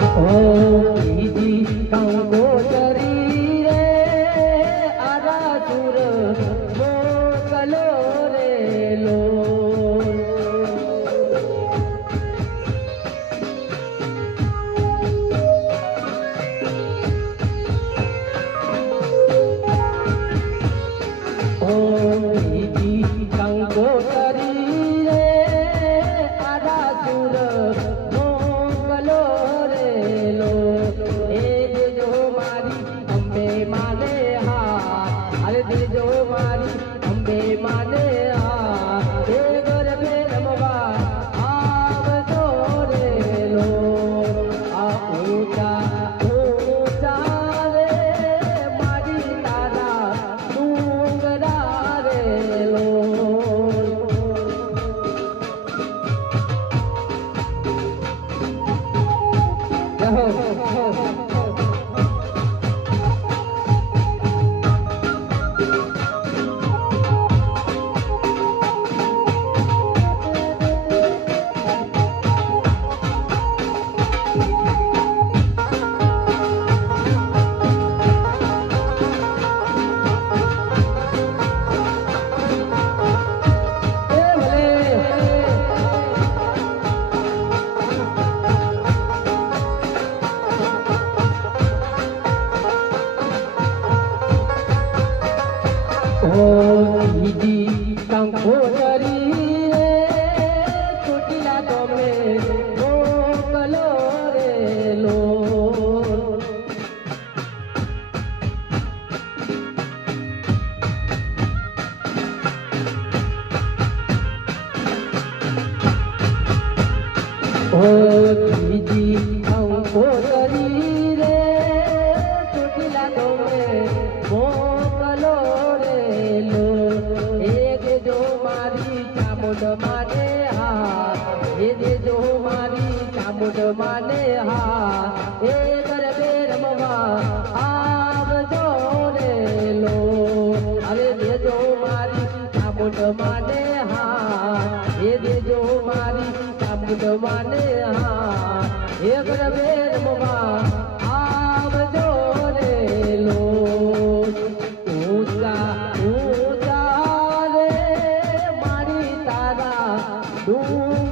ઓ દેજો મારી અંબે માને ઓ બીજી કંકોતરી રે ચોટીલા તમે મોકલો રે લો. ઓ બીજી ચામુંડ માને હા એ દેજો મારી ચામુંડ માને હા એ ગરબે રમવા આવજો રે લો. અરે દેજો મારી ચામુંડ માને હા એ દેજો મારી ચામુંડ માને હા એ ગરબે રમવા chuva.